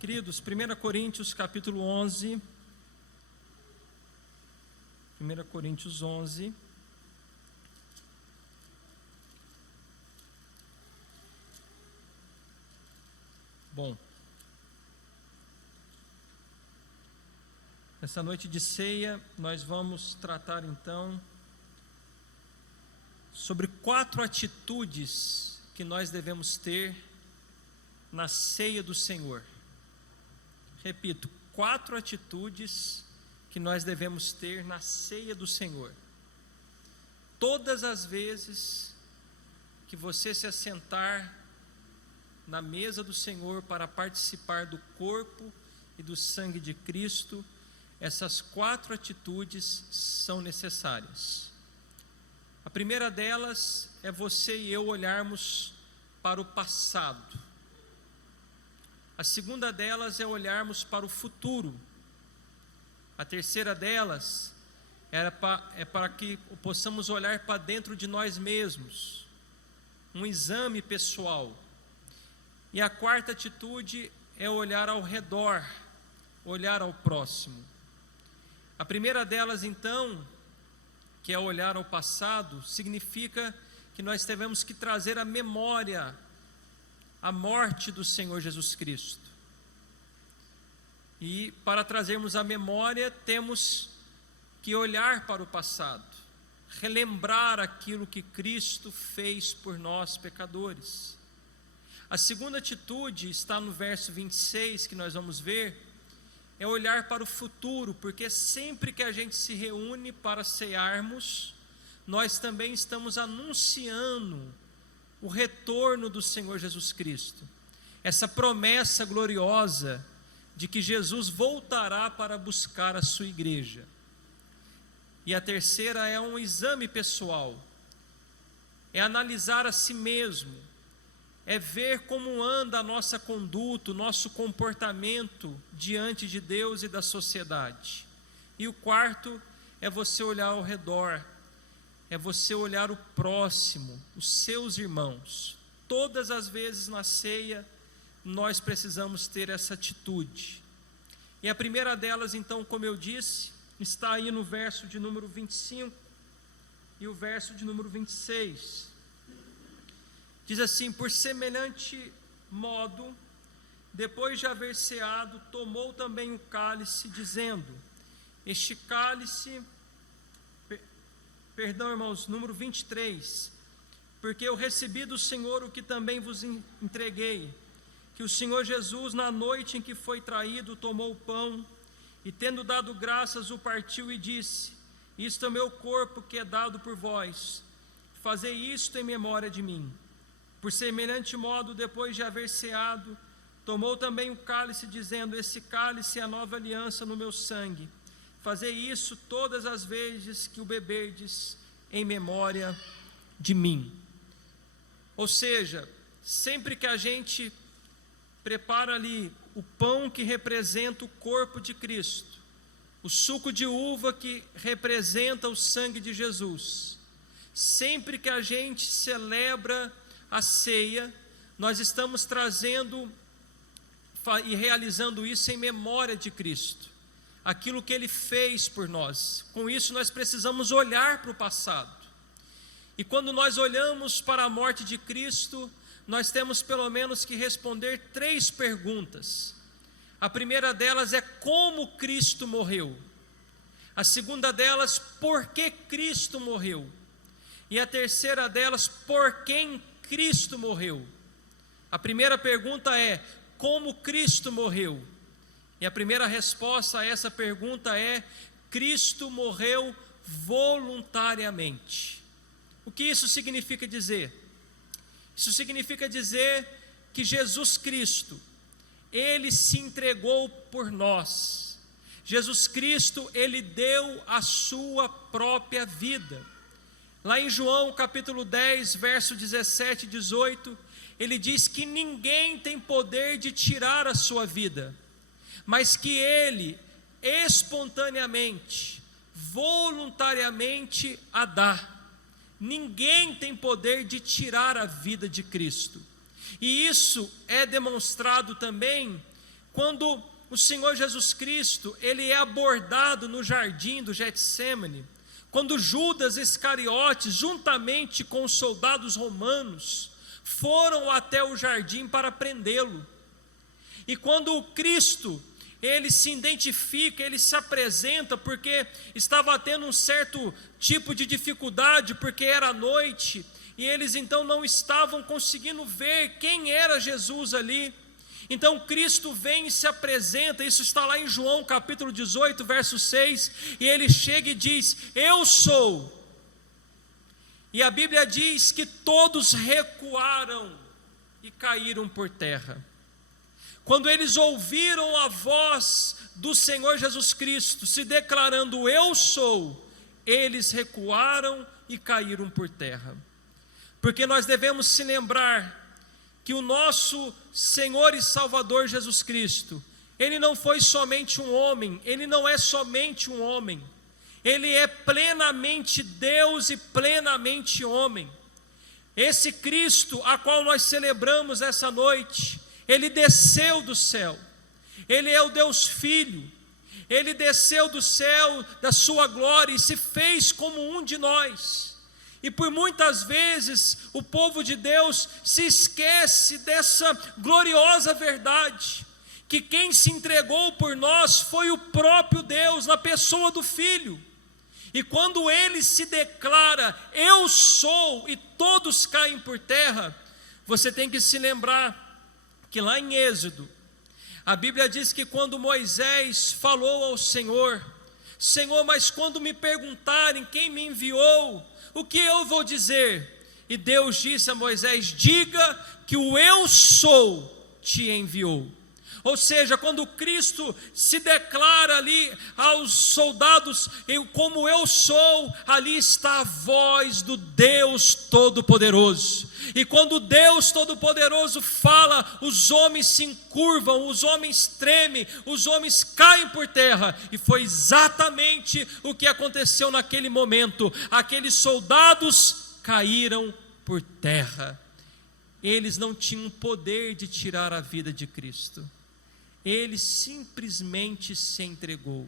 Queridos, 1 Coríntios capítulo 11, 1 Coríntios 11, nessa noite de ceia, nós vamos tratar então sobre 4 atitudes que nós devemos ter na ceia do Senhor. Repito, 4 atitudes que nós devemos ter na ceia do Senhor. Todas as vezes que você se assentar na mesa do Senhor para participar do corpo e do sangue de Cristo, essas 4 atitudes são necessárias. A primeira delas é você e eu olharmos para o passado. A segunda delas é olharmos para o futuro. A terceira delas é para que possamos olhar para dentro de nós mesmos, um exame pessoal. E a quarta atitude é olhar ao redor, olhar ao próximo. A primeira delas, então, que é olhar ao passado, significa que nós devemos que trazer à memória a morte do Senhor Jesus Cristo. E para trazermos à memória, temos que olhar para o passado, relembrar aquilo que Cristo fez por nós pecadores. A segunda atitude está no verso 26, que nós vamos ver, é olhar para o futuro, porque sempre que a gente se reúne para cearmos, nós também estamos anunciando o retorno do Senhor Jesus Cristo, essa promessa gloriosa de que Jesus voltará para buscar a sua igreja. E a terceira é um exame pessoal, é analisar a si mesmo, é ver como anda a nossa conduta, o nosso comportamento diante de Deus e da sociedade. E o quarto é você olhar ao redor, é você olhar o próximo, os seus irmãos. Todas as vezes na ceia, nós precisamos ter essa atitude. E a primeira delas, então, como eu disse, está aí no verso de número 25 e o verso de número 26. Diz assim: por semelhante modo, depois de haver ceado, tomou também o cálice, dizendo: este cálice... Perdão, irmãos, número 23. Porque eu recebi do Senhor o que também vos entreguei, que o Senhor Jesus, na noite em que foi traído, tomou o pão, e tendo dado graças, o partiu e disse: isto é o meu corpo que é dado por vós, fazei isto em memória de mim. Por semelhante modo, depois de haver ceado, tomou também o cálice, dizendo: esse cálice é a nova aliança no meu sangue. Fazei isso todas as vezes que o beberdes em memória de mim. Ou seja, sempre que a gente prepara ali o pão que representa o corpo de Cristo, o suco de uva que representa o sangue de Jesus, sempre que a gente celebra a ceia, nós estamos trazendo e realizando isso em memória de Cristo, aquilo que Ele fez por nós. Com isso nós precisamos olhar para o passado, e quando nós olhamos para a morte de Cristo, nós temos pelo menos que responder 3 perguntas. A primeira delas é: como Cristo morreu? A segunda delas: por que Cristo morreu? E a terceira delas: por quem Cristo morreu? A primeira pergunta é: como Cristo morreu? E a primeira resposta a essa pergunta é: Cristo morreu voluntariamente. O que isso significa dizer? Isso significa dizer que Jesus Cristo, Ele se entregou por nós. Jesus Cristo, Ele deu a sua própria vida. Lá em João capítulo 10, verso 17 e 18, Ele diz que ninguém tem poder de tirar a sua vida, mas que Ele espontaneamente, voluntariamente a dá. Ninguém tem poder de tirar a vida de Cristo. E isso é demonstrado também quando o Senhor Jesus Cristo, ele é abordado no jardim do Getsêmani, quando Judas Iscariotes, juntamente com os soldados romanos, foram até o jardim para prendê-lo. E quando o Cristo, ele se identifica, ele se apresenta, porque estava tendo um certo tipo de dificuldade, porque era noite, e eles então não estavam conseguindo ver quem era Jesus ali. Então Cristo vem e se apresenta, isso está lá em João capítulo 18, verso 6, e ele chega e diz: eu sou. E a Bíblia diz que todos recuaram e caíram por terra. Quando eles ouviram a voz do Senhor Jesus Cristo se declarando: eu sou, eles recuaram e caíram por terra. Porque nós devemos se lembrar que o nosso Senhor e Salvador Jesus Cristo, ele não foi somente um homem, ele não é somente um homem, ele é plenamente Deus e plenamente homem. Esse Cristo a qual nós celebramos essa noite, ele desceu do céu, ele é o Deus Filho, ele desceu do céu da sua glória e se fez como um de nós. E por muitas vezes o povo de Deus se esquece dessa gloriosa verdade, que quem se entregou por nós foi o próprio Deus, na pessoa do Filho. E quando ele se declara: eu sou, e todos caem por terra, você tem que se lembrar que lá em Êxodo, a Bíblia diz que quando Moisés falou ao Senhor: Senhor, mas quando me perguntarem quem me enviou, o que eu vou dizer? E Deus disse a Moisés: diga que o eu sou te enviou. Ou seja, quando Cristo se declara ali aos soldados, como eu sou, ali está a voz do Deus Todo-Poderoso. E quando Deus Todo-Poderoso fala, os homens se encurvam, os homens tremem, os homens caem por terra. E foi exatamente o que aconteceu naquele momento. Aqueles soldados caíram por terra. Eles não tinham poder de tirar a vida de Cristo. Ele simplesmente se entregou.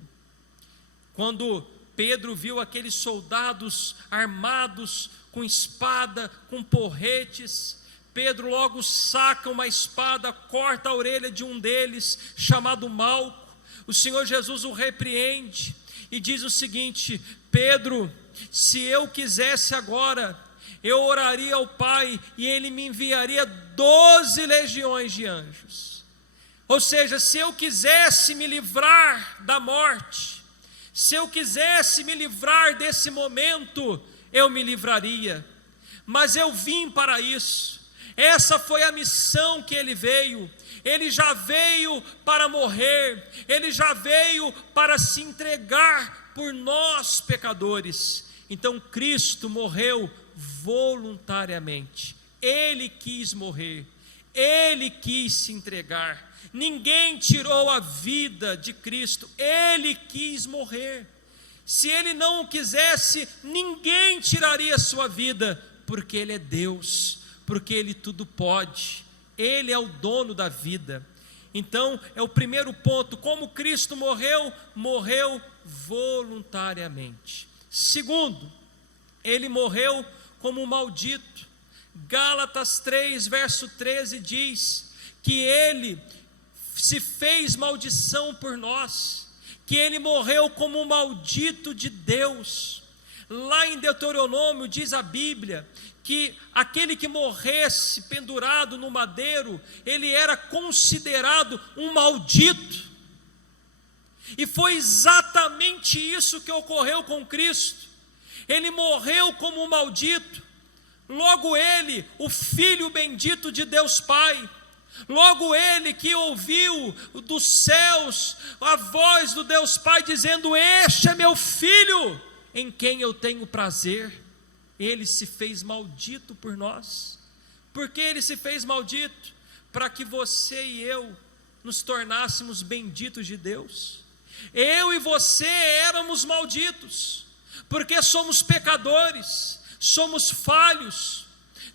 Quando Pedro viu aqueles soldados armados com espada, com porretes, Pedro logo saca uma espada, corta a orelha de um deles, chamado Malco. O Senhor Jesus o repreende e diz o seguinte: Pedro, se eu quisesse agora, eu oraria ao Pai e Ele me enviaria 12 legiões de anjos. Ou seja, se eu quisesse me livrar da morte, se eu quisesse me livrar desse momento, eu me livraria. Mas eu vim para isso. Essa foi a missão que ele veio. Ele já veio para morrer, ele já veio para se entregar por nós pecadores. Então Cristo morreu voluntariamente. Ele quis morrer, ele quis se entregar. Ninguém tirou a vida de Cristo, ele quis morrer. Se ele não o quisesse, ninguém tiraria a sua vida, porque ele é Deus, porque ele tudo pode, ele é o dono da vida. Então é o primeiro ponto: como Cristo morreu, morreu voluntariamente. Segundo, ele morreu como um maldito. Gálatas 3, verso 13 diz que ele se fez maldição por nós, que ele morreu como um maldito de Deus. Lá em Deuteronômio diz a Bíblia que aquele que morresse pendurado no madeiro, ele era considerado um maldito. E foi exatamente isso que ocorreu com Cristo. Ele morreu como um maldito. Logo ele, o Filho bendito de Deus Pai, logo ele que ouviu dos céus a voz do Deus Pai dizendo: este é meu Filho, em quem eu tenho prazer. Ele se fez maldito por nós. Por que ele se fez maldito? Para que você e eu nos tornássemos benditos de Deus. Eu e você éramos malditos, porque somos pecadores, somos falhos,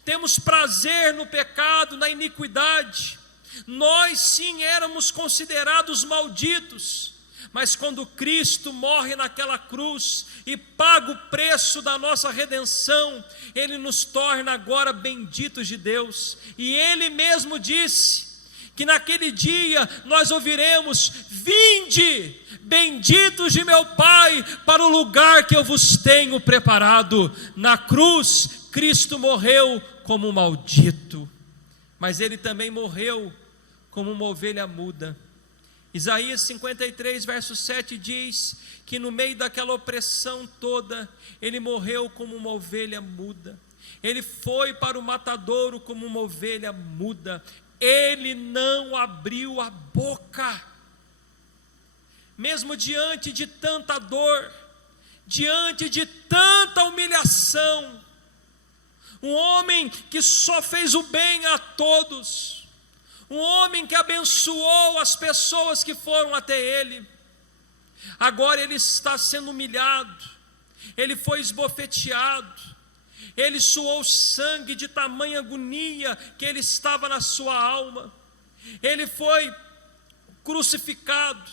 temos prazer no pecado, na iniquidade. Nós sim éramos considerados malditos, mas quando Cristo morre naquela cruz e paga o preço da nossa redenção, Ele nos torna agora benditos de Deus. E Ele mesmo disse que naquele dia nós ouviremos: vinde, benditos de meu Pai, para o lugar que eu vos tenho preparado. Na cruz, Cristo morreu como um maldito, mas Ele também morreu como uma ovelha muda. Isaías 53, verso 7 diz que no meio daquela opressão toda, Ele morreu como uma ovelha muda. Ele foi para o matadouro como uma ovelha muda. Ele não abriu a boca, mesmo diante de tanta dor, diante de tanta humilhação. Um homem que só fez o bem a todos, um homem que abençoou as pessoas que foram até ele. Agora ele está sendo humilhado, ele foi esbofeteado, ele suou sangue de tamanha agonia que ele estava na sua alma. Ele foi crucificado,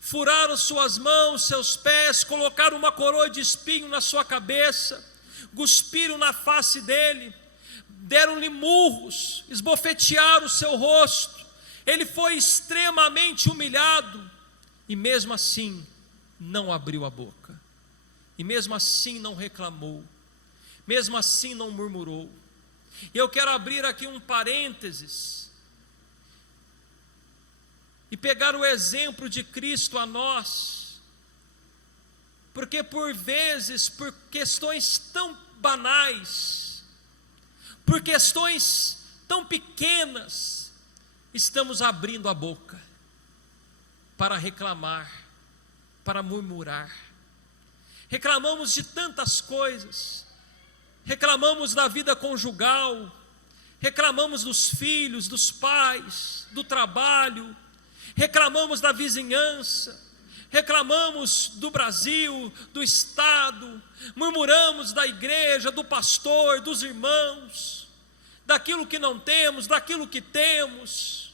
furaram suas mãos, seus pés, colocaram uma coroa de espinho na sua cabeça, cuspiram na face dele, deram-lhe murros, esbofetearam o seu rosto. Ele foi extremamente humilhado, e mesmo assim não abriu a boca, e mesmo assim não reclamou, mesmo assim não murmurou. E eu quero abrir aqui um parênteses e pegar o exemplo de Cristo a nós, porque por vezes, por questões tão banais, por questões tão pequenas, estamos abrindo a boca para reclamar, para murmurar. Reclamamos de tantas coisas, reclamamos da vida conjugal, reclamamos dos filhos, dos pais, do trabalho, reclamamos da vizinhança, reclamamos do Brasil, do Estado, murmuramos da igreja, do pastor, dos irmãos, daquilo que não temos, daquilo que temos.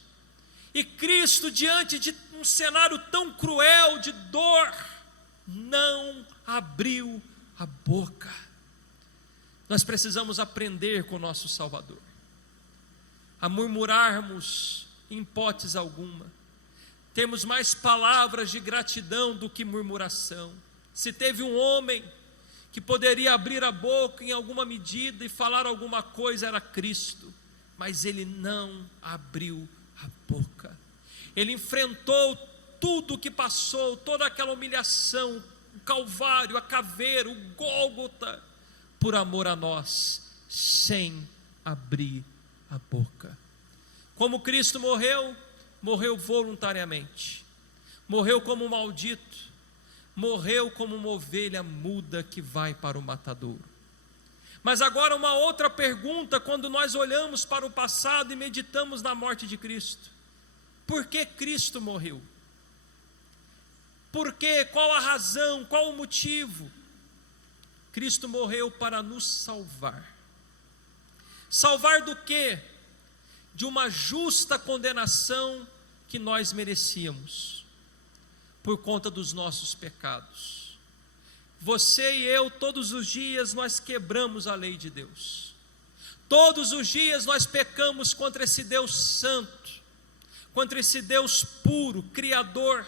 E Cristo, diante de um cenário tão cruel de dor, não abriu a boca. Nós precisamos aprender com o nosso Salvador a murmurarmos em hipótese alguma. Temos mais palavras de gratidão do que murmuração. Se teve um homem que poderia abrir a boca em alguma medida e falar alguma coisa, era Cristo, mas ele não abriu a boca. Ele enfrentou tudo o que passou, toda aquela humilhação, o Calvário, a caveira, o Gólgota, por amor a nós, sem abrir a boca. Como Cristo morreu, morreu voluntariamente, morreu como um maldito, morreu como uma ovelha muda que vai para o matadouro. Mas agora uma outra pergunta, quando nós olhamos para o passado e meditamos na morte de Cristo: por que Cristo morreu? Por quê? Qual a razão? Qual o motivo? Cristo morreu para nos salvar. Salvar do quê? De uma justa condenação que nós merecíamos, por conta dos nossos pecados. Você e eu, todos os dias nós quebramos a lei de Deus. Todos os dias nós pecamos contra esse Deus santo, contra esse Deus puro, criador.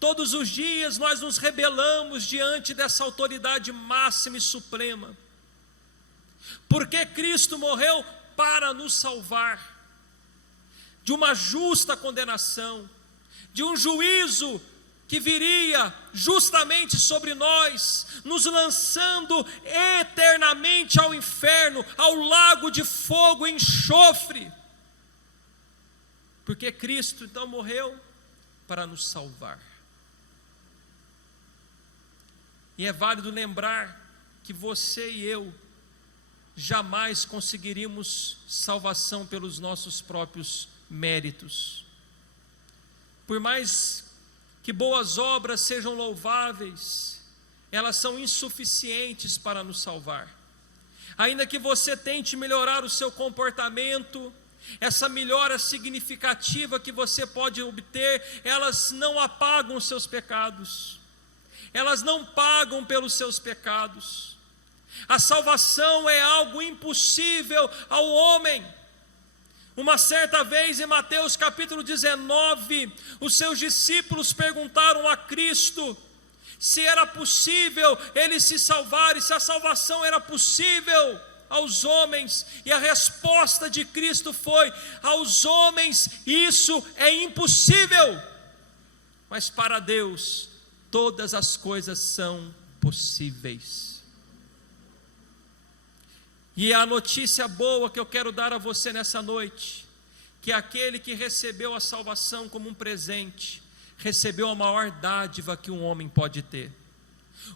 Todos os dias nós nos rebelamos diante dessa autoridade máxima e suprema. Porque Cristo morreu para nos salvar de uma justa condenação, de um juízo que viria justamente sobre nós, nos lançando eternamente ao inferno, ao lago de fogo e enxofre. Porque Cristo então morreu para nos salvar. E é válido lembrar que você e eu jamais conseguiríamos salvação pelos nossos próprios méritos. Por mais que boas obras sejam louváveis, elas são insuficientes para nos salvar. Ainda que você tente melhorar o seu comportamento, essa melhora significativa que você pode obter, elas não apagam os seus pecados, elas não pagam pelos seus pecados. A salvação é algo impossível ao homem. Uma certa vez, em Mateus capítulo 19, os seus discípulos perguntaram a Cristo se era possível eles se salvarem, se a salvação era possível aos homens, e a resposta de Cristo foi: aos homens isso é impossível, mas para Deus todas as coisas são possíveis. E a notícia boa que eu quero dar a você nessa noite, que aquele que recebeu a salvação como um presente, recebeu a maior dádiva que um homem pode ter.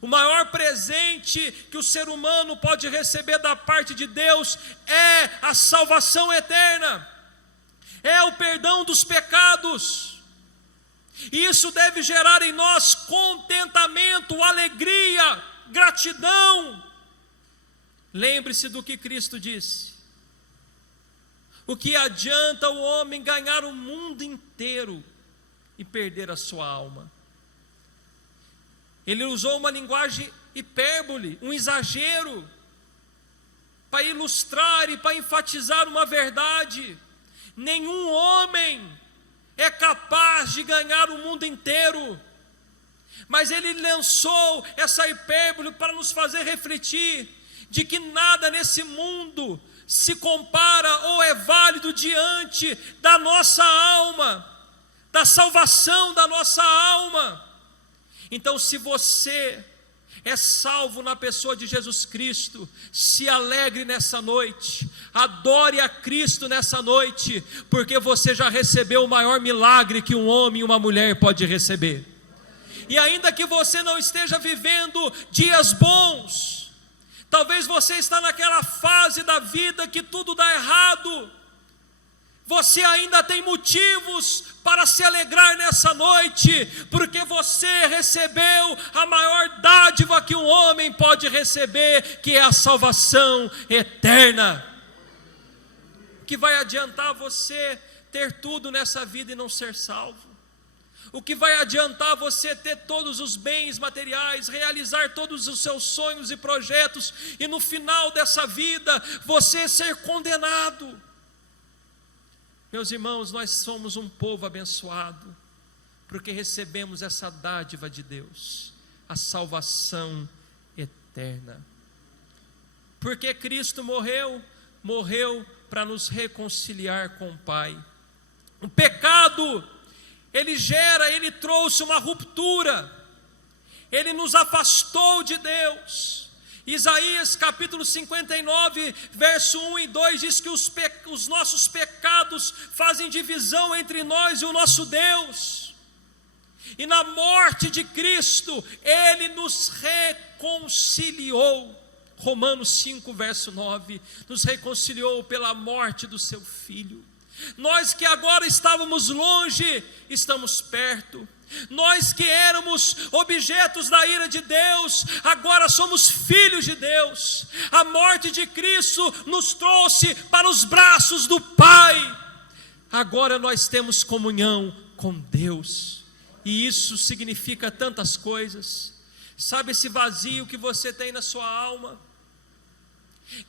O maior presente que o ser humano pode receber da parte de Deus é a salvação eterna, é o perdão dos pecados. E isso deve gerar em nós contentamento, alegria, gratidão. Lembre-se do que Cristo disse: o que adianta o homem ganhar o mundo inteiro e perder a sua alma? Ele usou uma linguagem hipérbole, um exagero, para ilustrar e para enfatizar uma verdade: nenhum homem é capaz de ganhar o mundo inteiro. Mas ele lançou essa hipérbole para nos fazer refletir de que nada nesse mundo se compara ou é válido diante da nossa alma, da salvação da nossa alma. Então, se você é salvo na pessoa de Jesus Cristo, se alegre nessa noite, adore a Cristo nessa noite, porque você já recebeu o maior milagre que um homem e uma mulher pode receber. E ainda que você não esteja vivendo dias bons, talvez você está naquela fase da vida que tudo dá errado, você ainda tem motivos para se alegrar nessa noite, porque você recebeu a maior dádiva que um homem pode receber, que é a salvação eterna. O que vai adiantar você ter tudo nessa vida e não ser salvo? O que vai adiantar você ter todos os bens materiais, realizar todos os seus sonhos e projetos, e no final dessa vida você ser condenado? Meus irmãos, nós somos um povo abençoado, porque recebemos essa dádiva de Deus, a salvação eterna. Porque Cristo morreu para nos reconciliar com o Pai. O pecado, ele trouxe uma ruptura, ele nos afastou de Deus. Isaías capítulo 59, verso 1 e 2 diz que os nossos pecados fazem divisão entre nós e o nosso Deus, e na morte de Cristo, Ele nos reconciliou. Romanos 5, verso 9, nos reconciliou pela morte do seu Filho. Nós que agora estávamos longe, estamos perto. Nós que éramos objetos da ira de Deus, agora somos filhos de Deus. A morte de Cristo nos trouxe para os braços do Pai. Agora nós temos comunhão com Deus, e isso significa tantas coisas. Sabe esse vazio que você tem na sua alma?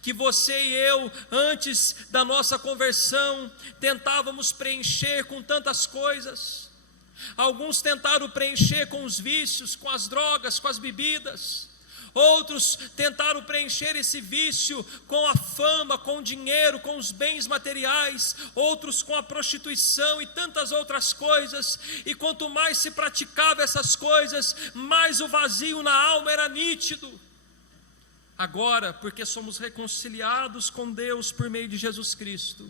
Que você e eu, antes da nossa conversão, tentávamos preencher com tantas coisas. Alguns tentaram preencher com os vícios, com as drogas, com as bebidas. Outros tentaram preencher esse vício com a fama, com o dinheiro, com os bens materiais. Outros com a prostituição e tantas outras coisas. E quanto mais se praticava essas coisas, mais o vazio na alma era nítido. Agora, porque somos reconciliados com Deus por meio de Jesus Cristo,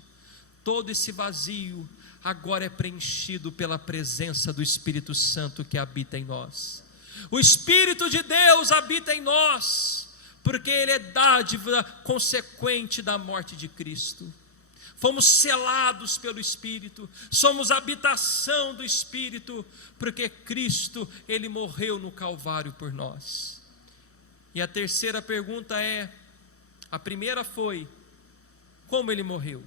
todo esse vazio agora é preenchido pela presença do Espírito Santo que habita em nós. O Espírito de Deus habita em nós, porque Ele é dádiva consequente da morte de Cristo. Fomos selados pelo Espírito, somos habitação do Espírito, porque Cristo, Ele morreu no Calvário por nós. E a terceira pergunta é: a primeira foi, como Ele morreu?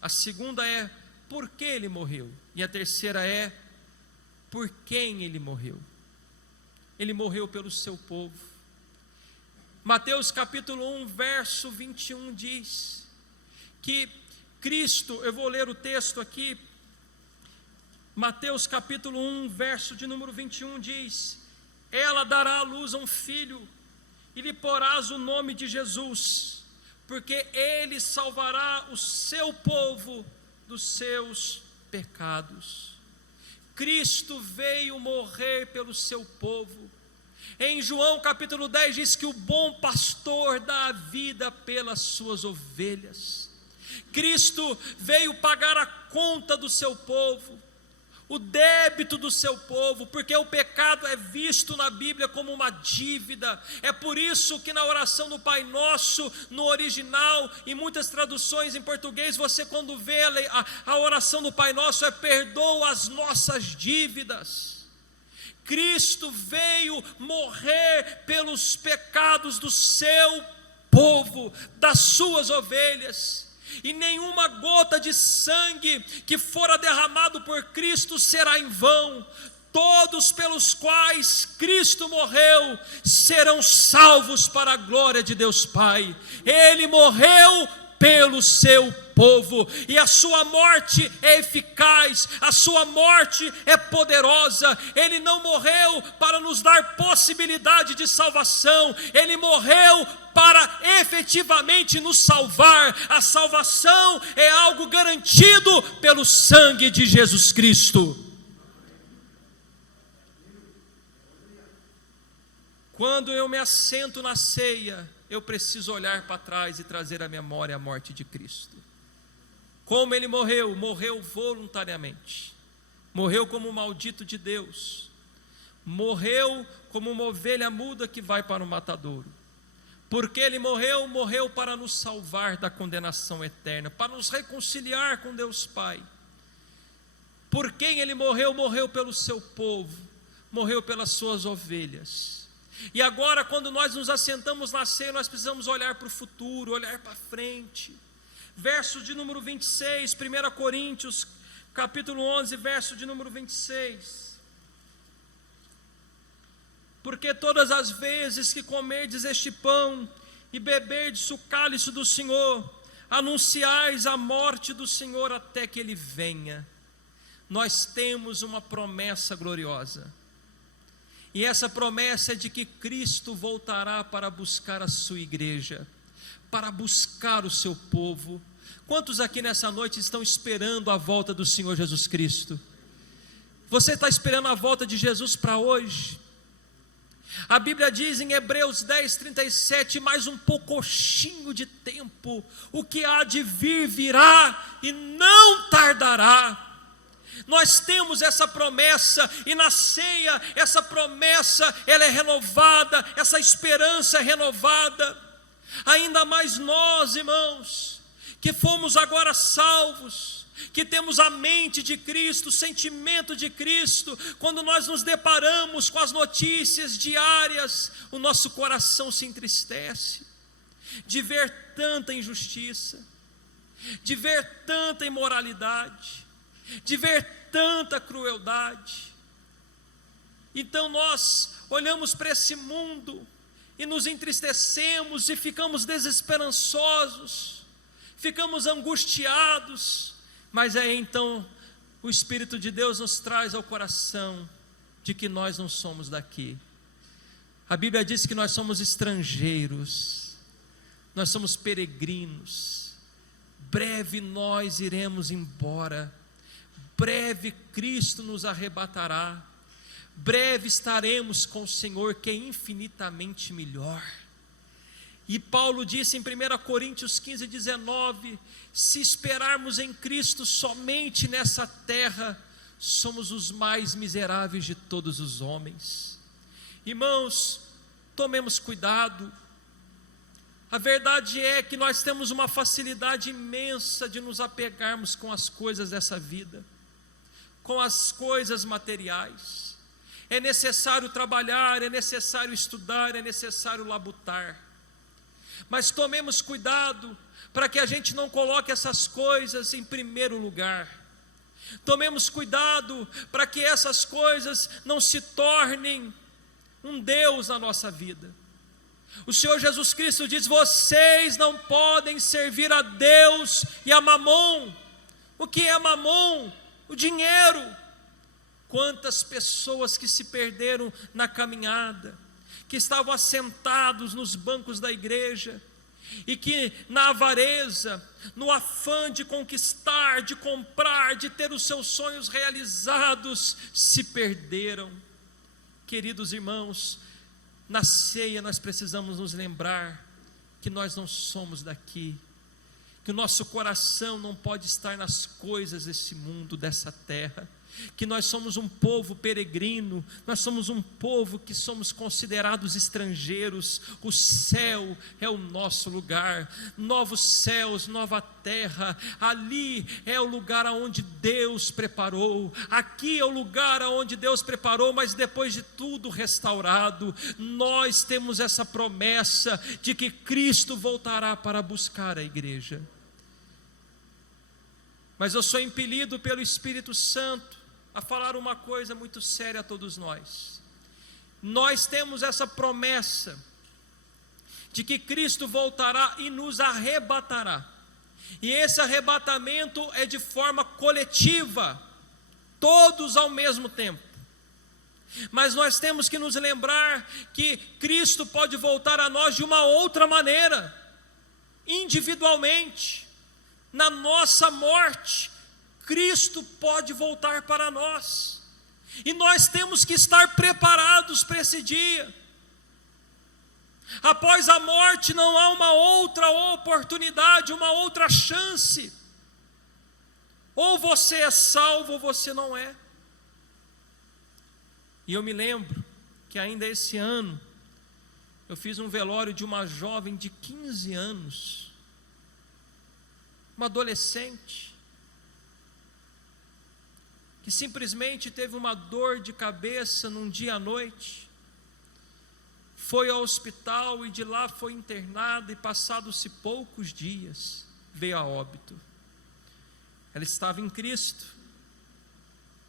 A segunda é por que ele morreu. E a terceira é por quem ele morreu. Ele morreu pelo seu povo. Mateus capítulo 1, verso 21 diz que Cristo, eu vou ler o texto aqui, Mateus capítulo 1, verso de número 21 diz: ela dará à luz a um filho, e lhe porás o nome de Jesus, porque ele salvará o seu povo dos seus pecados. Cristo veio morrer pelo seu povo. Em João capítulo 10 diz que o bom pastor dá a vida pelas suas ovelhas. Cristo veio pagar a conta do seu povo, o débito do seu povo, porque o pecado é visto na Bíblia como uma dívida. É por isso que na oração do Pai Nosso, no original, e muitas traduções em português, você quando vê a oração do Pai Nosso é: perdoa as nossas dívidas. Cristo veio morrer pelos pecados do seu povo, das suas ovelhas. E nenhuma gota de sangue que fora derramado por Cristo será em vão. Todos pelos quais Cristo morreu serão salvos para a glória de Deus Pai. Ele morreu pelo seu povo, e a sua morte é eficaz, a sua morte é poderosa. Ele não morreu para nos dar possibilidade de salvação, ele morreu para efetivamente nos salvar. A salvação é algo garantido pelo sangue de Jesus Cristo. Quando eu me assento na ceia, eu preciso olhar para trás e trazer à memória a morte de Cristo. Como ele morreu? Morreu voluntariamente. Morreu como maldito de Deus. Morreu como uma ovelha muda que vai para o matadouro. Porque ele morreu? Morreu para nos salvar da condenação eterna, para nos reconciliar com Deus Pai. Por quem ele morreu? Morreu pelo seu povo, morreu pelas suas ovelhas. E agora, quando nós nos assentamos na ceia, nós precisamos olhar para o futuro, olhar para frente. Verso de número 26, 1 Coríntios, capítulo 11, verso de número 26. Porque todas as vezes que comerdes este pão e beberdes o cálice do Senhor, anunciais a morte do Senhor até que Ele venha. Nós temos uma promessa gloriosa. E essa promessa é de que Cristo voltará para buscar a sua igreja, para buscar o seu povo. Quantos aqui nessa noite estão esperando a volta do Senhor Jesus Cristo? Você está esperando a volta de Jesus para hoje? A Bíblia diz em Hebreus 10, 37, mais um poucochinho de tempo, o que há de vir virá e não tardará. Nós temos essa promessa, e na ceia essa promessa ela é renovada, essa esperança é renovada. Ainda mais nós, irmãos, que fomos agora salvos, que temos a mente de Cristo, o sentimento de Cristo, quando nós nos deparamos com as notícias diárias, o nosso coração se entristece, de ver tanta injustiça, de ver tanta imoralidade, de ver tanta crueldade. Então nós olhamos para esse mundo e nos entristecemos e ficamos desesperançosos, ficamos angustiados, mas aí então o Espírito de Deus nos traz ao coração de que nós não somos daqui. A Bíblia diz que nós somos estrangeiros, nós somos peregrinos, breve nós iremos embora, breve Cristo nos arrebatará, breve estaremos com o Senhor, que é infinitamente melhor. E Paulo disse em 1 Coríntios 15, 19, se esperarmos em Cristo somente nessa terra, somos os mais miseráveis de todos os homens. Irmãos, tomemos cuidado. A verdade é que nós temos uma facilidade imensa de nos apegarmos com as coisas dessa vida, com as coisas materiais. É necessário trabalhar, é necessário estudar, é necessário labutar. Mas tomemos cuidado, para que a gente não coloque essas coisas em primeiro lugar. Tomemos cuidado para que essas coisas não se tornem um Deus na nossa vida. O Senhor Jesus Cristo diz: vocês não podem servir a Deus e a Mamon. O que é Mamon? O dinheiro. Quantas pessoas que se perderam na caminhada, que estavam assentados nos bancos da igreja, e que na avareza, no afã de conquistar, de comprar, de ter os seus sonhos realizados, se perderam. Queridos irmãos, na ceia nós precisamos nos lembrar que nós não somos daqui, que o nosso coração não pode estar nas coisas desse mundo, dessa terra, que nós somos um povo peregrino, nós somos um povo que somos considerados estrangeiros. O céu é o nosso lugar, novos céus, nova terra, ali é o lugar aonde Deus preparou, aqui é o lugar aonde Deus preparou, mas depois de tudo restaurado, nós temos essa promessa de que Cristo voltará para buscar a igreja. Mas eu sou impelido pelo Espírito Santo a falar uma coisa muito séria a todos nós. Nós temos essa promessa de que Cristo voltará e nos arrebatará, e esse arrebatamento é de forma coletiva, todos ao mesmo tempo. Mas nós temos que nos lembrar que Cristo pode voltar a nós de uma outra maneira, individualmente. Na nossa morte, Cristo pode voltar para nós, e nós temos que estar preparados para esse dia. Após a morte não há uma outra oportunidade, uma outra chance. Ou você é salvo ou você não é. E eu me lembro que ainda esse ano eu fiz um velório de uma jovem de 15 anos, uma adolescente, que simplesmente teve uma dor de cabeça num dia à noite, foi ao hospital e de lá foi internada, e passados-se poucos dias veio a óbito. Ela estava em Cristo,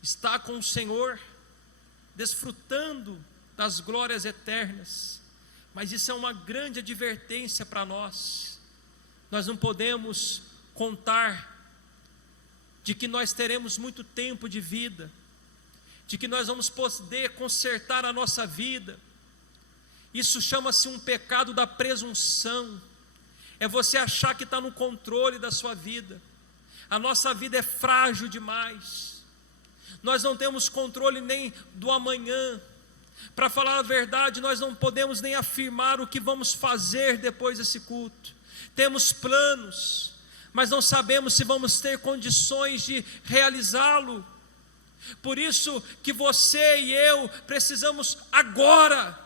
está com o Senhor, desfrutando das glórias eternas, mas isso é uma grande advertência para nós. Nós não podemos contar de que nós teremos muito tempo de vida, de que nós vamos poder consertar a nossa vida. Isso chama-se um pecado da presunção. É você achar que está no controle da sua vida. A nossa vida é frágil demais. Nós não temos controle nem do amanhã. Para falar a verdade, nós não podemos nem afirmar o que vamos fazer depois desse culto. Temos planos, mas não sabemos se vamos ter condições de realizá-lo. Por isso que você e eu precisamos agora,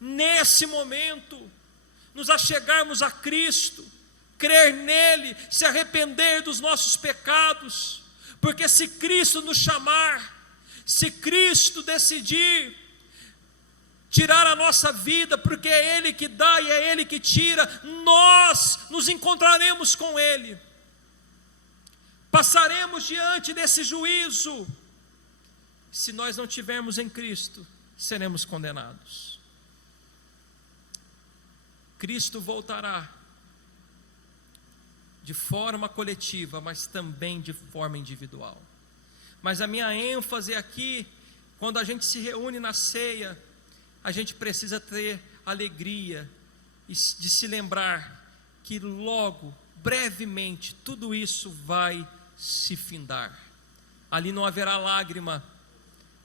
nesse momento, nos achegarmos a Cristo, crer nele, se arrepender dos nossos pecados, porque se Cristo nos chamar, se Cristo decidir tirar a nossa vida, porque é Ele que dá e é Ele que tira, nós nos encontraremos com Ele, passaremos diante desse juízo. Se nós não tivermos em Cristo, seremos condenados. Cristo voltará de forma coletiva, mas também de forma individual. Mas a minha ênfase aqui, quando a gente se reúne na ceia, a gente precisa ter alegria de se lembrar que logo, brevemente, tudo isso vai se findar. Ali não haverá lágrima,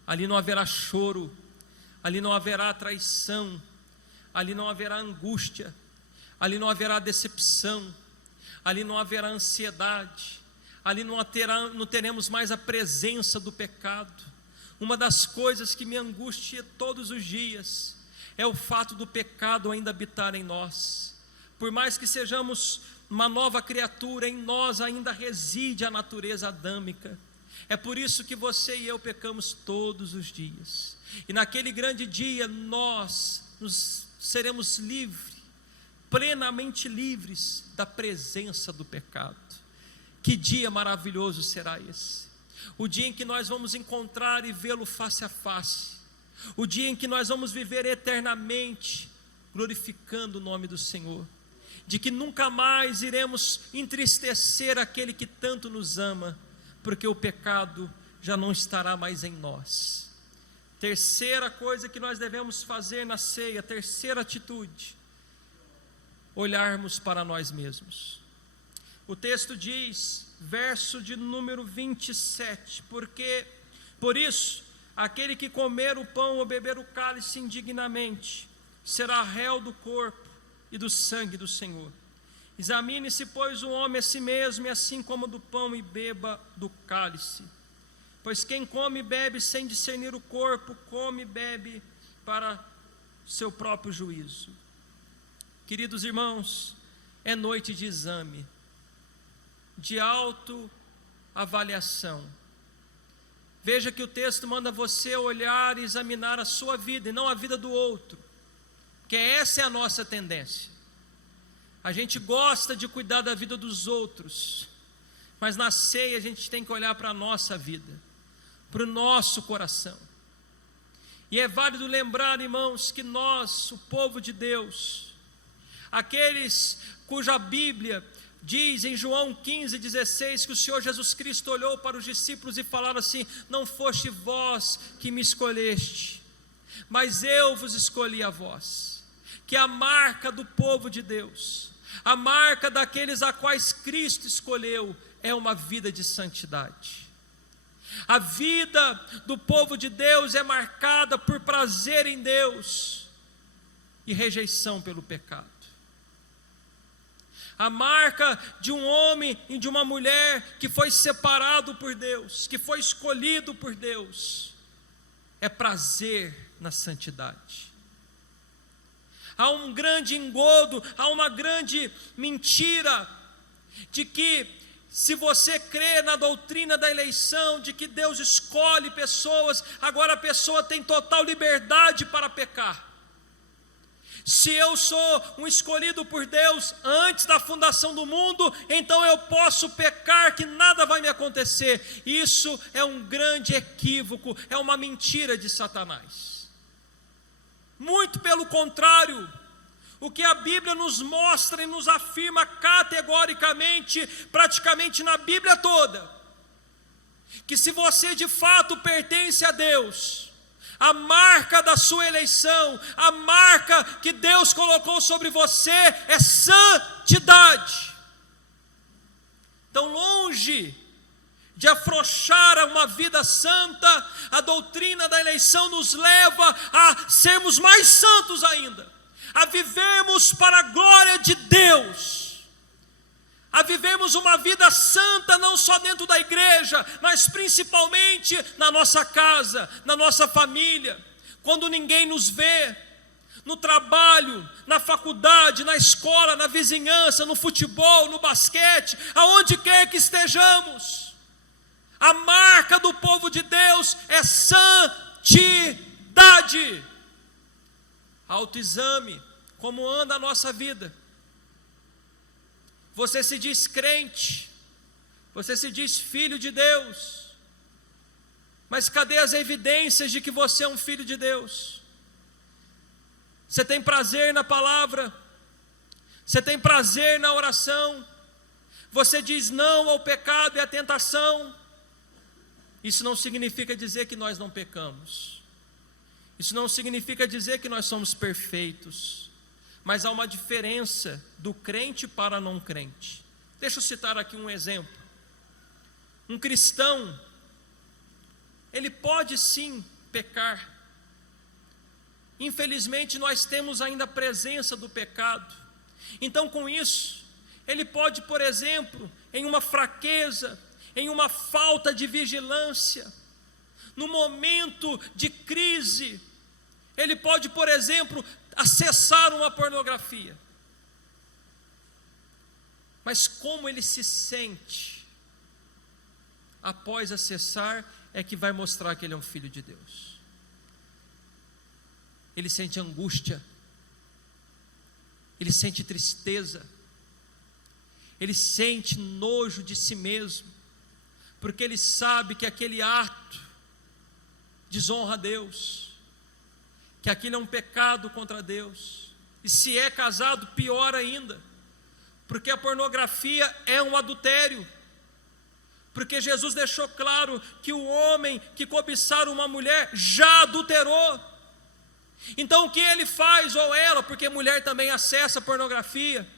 ali não haverá choro, ali não haverá traição, ali não haverá angústia, ali não haverá decepção, ali não haverá ansiedade, ali não teremos mais a presença do pecado. Uma das coisas que me angustia todos os dias é o fato do pecado ainda habitar em nós. Por mais que sejamos uma nova criatura, em nós ainda reside a natureza adâmica. É por isso que você e eu pecamos todos os dias. E naquele grande dia nós seremos livres plenamente livres da presença do pecado. Que dia maravilhoso será esse! O dia em que nós vamos encontrar e vê-lo face a face, o dia em que nós vamos viver eternamente glorificando o nome do Senhor, de que nunca mais iremos entristecer aquele que tanto nos ama, porque o pecado já não estará mais em nós. Terceira coisa que nós devemos fazer na ceia, terceira atitude: olharmos para nós mesmos. O texto diz, verso de número 27, por isso, aquele que comer o pão ou beber o cálice indignamente, será réu do corpo e do sangue do Senhor. Examine-se, pois, o homem a si mesmo, e assim coma do pão e beba do cálice. Pois quem come e bebe sem discernir o corpo, come e bebe para seu próprio juízo. Queridos irmãos, é noite de exame, de autoavaliação. Veja que o texto manda você olhar e examinar a sua vida e não a vida do outro, porque essa é a nossa tendência. A gente gosta de cuidar da vida dos outros, mas na ceia a gente tem que olhar para a nossa vida, para o nosso coração. E é válido lembrar, irmãos, que nós, o povo de Deus, aqueles cuja Bíblia diz em João 15,16 que o Senhor Jesus Cristo olhou para os discípulos e falaram assim: não foste vós que me escolheste, mas eu vos escolhi a vós. Que a marca do povo de Deus, a marca daqueles a quais Cristo escolheu, é uma vida de santidade. A vida do povo de Deus é marcada por prazer em Deus e rejeição pelo pecado. A marca de um homem e de uma mulher que foi separado por Deus, que foi escolhido por Deus, é prazer na santidade. Há um grande engodo, há uma grande mentira de que se você crê na doutrina da eleição, de que Deus escolhe pessoas, agora a pessoa tem total liberdade para pecar. Se eu sou um escolhido por Deus antes da fundação do mundo, então eu posso pecar que nada vai me acontecer. Isso é um grande equívoco, é uma mentira de Satanás. Muito pelo contrário, o que a Bíblia nos mostra e nos afirma categoricamente, praticamente na Bíblia toda, que se você de fato pertence a Deus, a marca da sua eleição, a marca que Deus colocou sobre você é santidade. Tão longe de afrouxar a uma vida santa, a doutrina da eleição nos leva a sermos mais santos ainda, a vivermos para a glória de Deus, a vivermos uma vida santa não só dentro da igreja, mas principalmente na nossa casa, na nossa família, quando ninguém nos vê, no trabalho, na faculdade, na escola, na vizinhança, no futebol, no basquete, aonde quer que estejamos. A marca do povo de Deus é santidade. Autoexame, como anda a nossa vida. Você se diz crente, você se diz filho de Deus, mas cadê as evidências de que você é um filho de Deus? Você tem prazer na palavra, você tem prazer na oração, você diz não ao pecado e à tentação. Isso não significa dizer que nós não pecamos, isso não significa dizer que nós somos perfeitos, mas há uma diferença do crente para não crente. Deixa eu citar aqui um exemplo. Um cristão, ele pode sim pecar. Infelizmente nós temos ainda a presença do pecado. Então com isso, ele pode, por exemplo, em uma fraqueza, em uma falta de vigilância, no momento de crise, ele pode, por exemplo, acessar uma pornografia. Mas como ele se sente após acessar é que vai mostrar que ele é um filho de Deus. Ele sente angústia, ele sente tristeza, ele sente nojo de si mesmo, porque ele sabe que aquele ato desonra a Deus, que aquilo é um pecado contra Deus. E se é casado, pior ainda, porque a pornografia é um adultério, porque Jesus deixou claro que o homem que cobiçar uma mulher já adulterou. Então o que ele faz, ou ela, porque mulher também acessa a pornografia,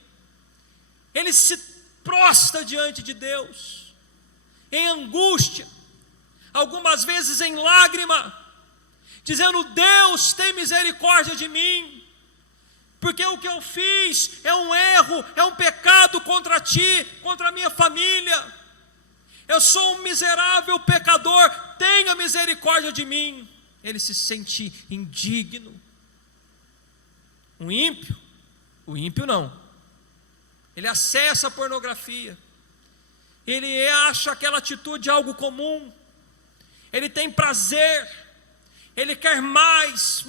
ele se prostra diante de Deus, em angústia, algumas vezes em lágrima, dizendo: Deus, tem misericórdia de mim, porque o que eu fiz é um erro, é um pecado contra ti, contra a minha família, eu sou um miserável pecador, tenha misericórdia de mim. Ele se sente indigno. O ímpio não, ele acessa a pornografia, ele acha aquela atitude algo comum, ele tem prazer, ele quer mais.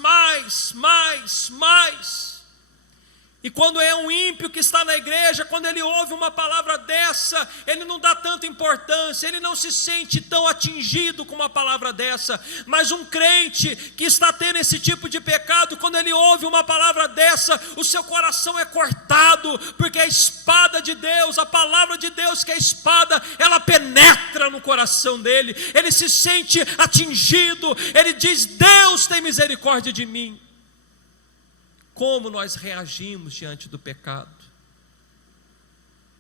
E quando é um ímpio que está na igreja, quando ele ouve uma palavra dessa, ele não dá tanta importância, ele não se sente tão atingido com uma palavra dessa. Mas um crente que está tendo esse tipo de pecado, quando ele ouve uma palavra dessa, o seu coração é cortado, porque a espada de Deus, a palavra de Deus que é a espada, ela penetra no coração dele, ele se sente atingido, ele diz: Deus, tem misericórdia de mim. Como nós reagimos diante do pecado?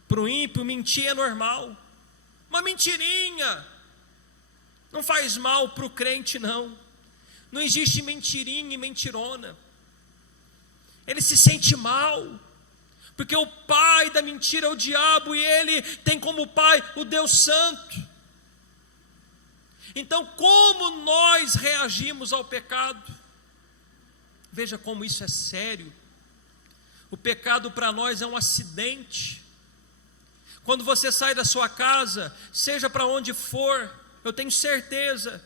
Para o ímpio, mentir é normal, uma mentirinha não faz mal. Para o crente não existe mentirinha e mentirona. Ele se sente mal, porque o pai da mentira é o diabo, e ele tem como pai o Deus Santo. Então, como nós reagimos ao pecado? Veja como isso é sério. O pecado para nós é um acidente. Quando você sai da sua casa, seja para onde for, eu tenho certeza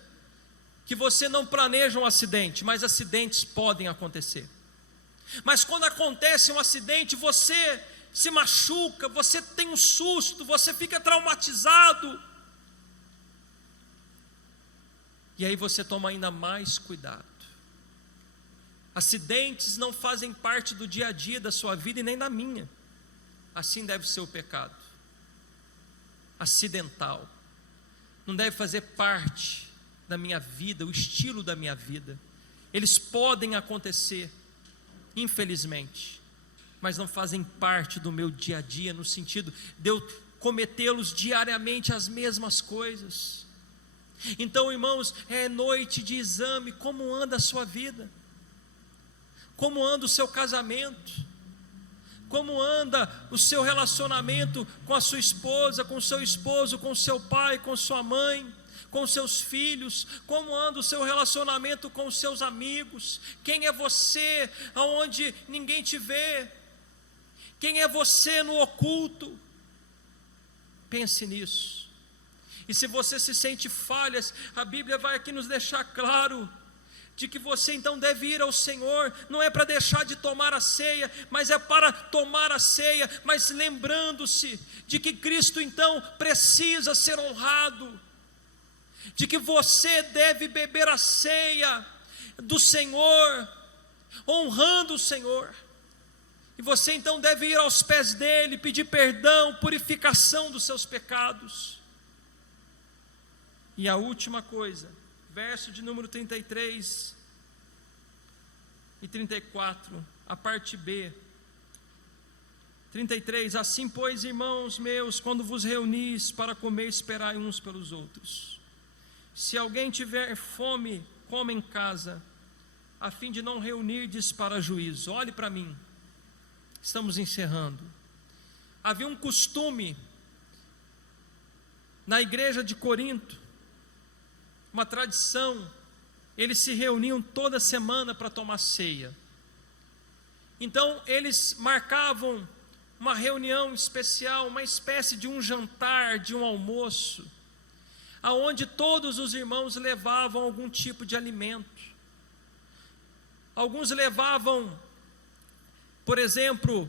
que você não planeja um acidente, mas acidentes podem acontecer. Mas quando acontece um acidente, você se machuca, você tem um susto, você fica traumatizado. E aí você toma ainda mais cuidado. Acidentes não fazem parte do dia a dia da sua vida e nem da minha. Assim deve ser o pecado. Acidental. Não deve fazer parte da minha vida, o estilo da minha vida. Eles podem acontecer, infelizmente, mas não fazem parte do meu dia a dia, no sentido de eu cometê-los diariamente as mesmas coisas. Então, irmãos, é noite de exame. Como anda a sua vida? Como anda o seu casamento? Como anda o seu relacionamento com a sua esposa, com o seu esposo, com o seu pai, com sua mãe, com seus filhos? Como anda o seu relacionamento com os seus amigos? Quem é você aonde ninguém te vê? Quem é você no oculto? Pense nisso. E se você se sente falhas, a Bíblia vai aqui nos deixar claro de que você então deve ir ao Senhor. Não é para deixar de tomar a ceia, mas é para tomar a ceia, mas lembrando-se de que Cristo então precisa ser honrado, de que você deve beber a ceia do Senhor, honrando o Senhor. E você então deve ir aos pés dele, pedir perdão, purificação dos seus pecados. E a última coisa, verso de número 33 e 34, a parte B. 33, assim pois, irmãos meus, quando vos reunis para comer, esperai uns pelos outros. Se alguém tiver fome, coma em casa, a fim de não reunirdes para juízo. Olhe para mim, estamos encerrando. Havia um costume na igreja de Corinto, uma tradição, eles se reuniam toda semana para tomar ceia. Então eles marcavam uma reunião especial, uma espécie de um jantar, de um almoço, aonde todos os irmãos levavam algum tipo de alimento. Alguns levavam, por exemplo,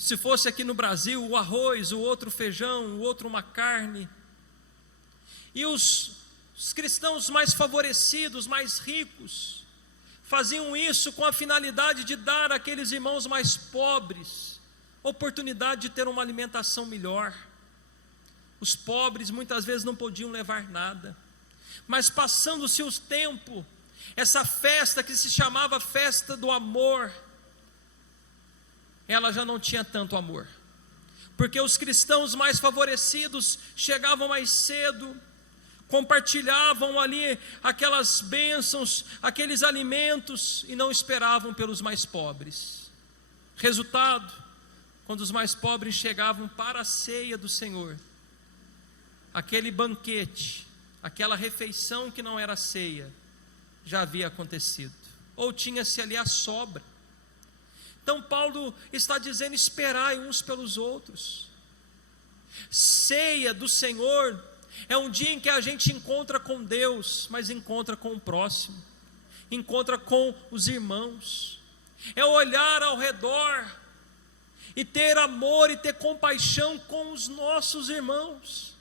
Se fosse aqui no Brasil, o arroz, o outro feijão, o outro uma carne. E os cristãos mais favorecidos, mais ricos, faziam isso com a finalidade de dar àqueles irmãos mais pobres oportunidade de ter uma alimentação melhor. Os pobres muitas vezes não podiam levar nada, mas passando-se o tempo, essa festa que se chamava festa do amor, ela já não tinha tanto amor, porque os cristãos mais favorecidos chegavam mais cedo, compartilhavam ali aquelas bênçãos, aqueles alimentos, e não esperavam pelos mais pobres. Resultado, quando os mais pobres chegavam para a ceia do Senhor, aquele banquete, aquela refeição que não era ceia, já havia acontecido, ou tinha-se ali a sobra. Então Paulo está dizendo: esperai uns pelos outros. Ceia do Senhor é um dia em que a gente encontra com Deus, mas encontra com o próximo, encontra com os irmãos. É olhar ao redor e ter amor e ter compaixão com os nossos irmãos.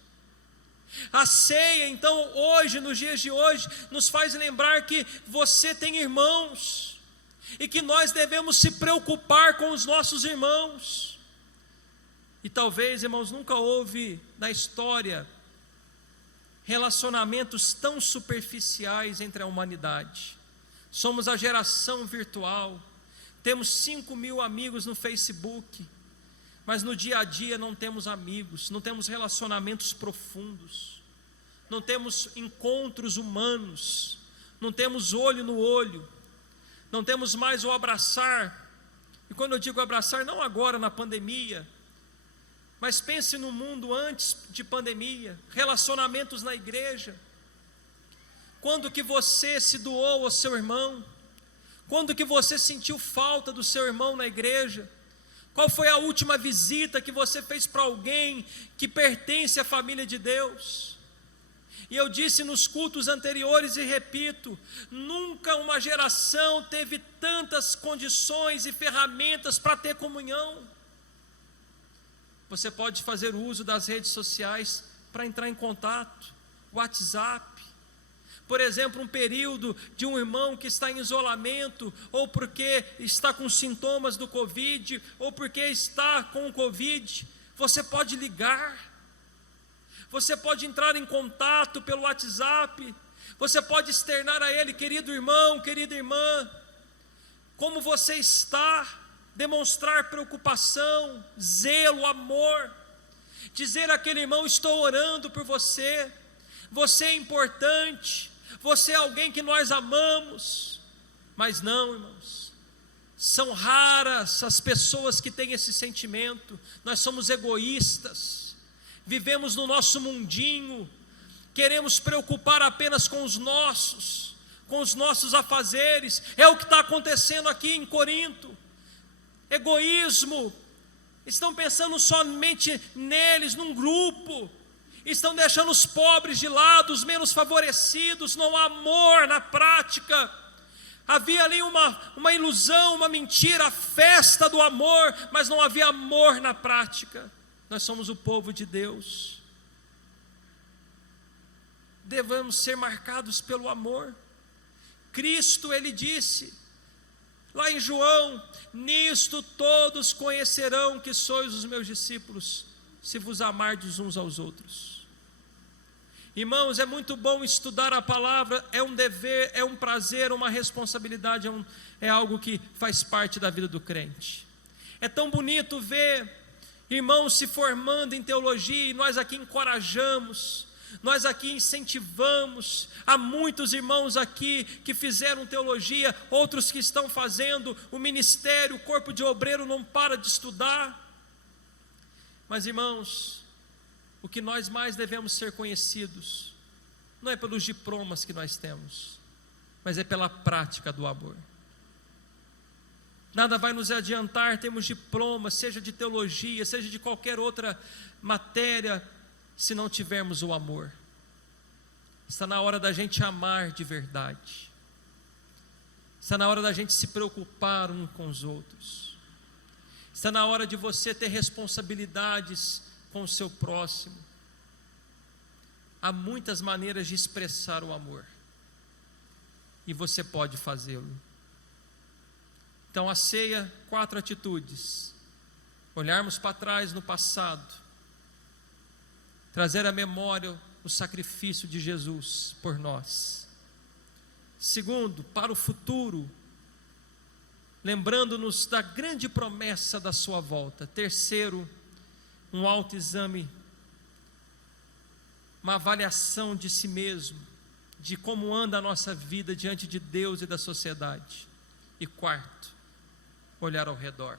A ceia, então, hoje, nos dias de hoje, nos faz lembrar que você tem irmãos e que nós devemos se preocupar com os nossos irmãos. E talvez, irmãos, nunca houve na história relacionamentos tão superficiais entre a humanidade. Somos a geração virtual, temos 5.000 amigos no Facebook, mas no dia a dia não temos amigos, não temos relacionamentos profundos, não temos encontros humanos, não temos olho no olho, não temos mais o abraçar. E quando eu digo abraçar, não agora na pandemia, mas pense no mundo antes de pandemia, relacionamentos na igreja. Quando que você se doou ao seu irmão? Quando que você sentiu falta do seu irmão na igreja? Qual foi a última visita que você fez para alguém que pertence à família de Deus? E eu disse nos cultos anteriores e repito: nunca uma geração teve tantas condições e ferramentas para ter comunhão. Você pode fazer uso das redes sociais para entrar em contato, WhatsApp. Por exemplo, um período de um irmão que está em isolamento, ou porque está com sintomas do Covid, ou porque está com o Covid, você pode ligar, você pode entrar em contato pelo WhatsApp, você pode externar a ele: querido irmão, querida irmã, como você está? Demonstrar preocupação, zelo, amor, dizer àquele irmão: estou orando por você, você é importante, você é alguém que nós amamos. Mas não, irmãos, são raras as pessoas que têm esse sentimento. Nós somos egoístas, vivemos no nosso mundinho, queremos preocupar apenas com os nossos afazeres. É o que está acontecendo aqui em Corinto. Egoísmo, estão pensando somente neles, num grupo, estão deixando os pobres de lado, os menos favorecidos. Não há amor na prática. Havia ali uma ilusão, uma mentira, a festa do amor, mas não havia amor na prática. Nós somos o povo de Deus, devemos ser marcados pelo amor. Cristo, ele disse lá em João: nisto todos conhecerão que sois os meus discípulos, se vos amardes uns aos outros. Irmãos, é muito bom estudar a palavra, é um dever, é um prazer, uma responsabilidade, é algo que faz parte da vida do crente. É tão bonito ver irmãos se formando em teologia, e nós aqui encorajamos, nós aqui incentivamos. Há muitos irmãos aqui que fizeram teologia, outros que estão fazendo o ministério, o corpo de obreiro não para de estudar. Mas, irmãos, o que nós mais devemos ser conhecidos não é pelos diplomas que nós temos, mas é pela prática do amor. Nada vai nos adiantar termos diploma, seja de teologia, seja de qualquer outra matéria, se não tivermos o amor. Está na hora da gente amar de verdade, está na hora da gente se preocupar uns com os outros, Está na hora de você ter responsabilidades com o seu próximo. Há muitas maneiras de expressar o amor, e você pode fazê-lo. Então a ceia, 4 atitudes: olharmos para trás no passado, trazer à memória o sacrifício de Jesus por nós. Segundo, para o futuro, lembrando-nos da grande promessa da sua volta. Terceiro, um autoexame, uma avaliação de si mesmo, de como anda a nossa vida diante de Deus e da sociedade. E quarto, olhar ao redor.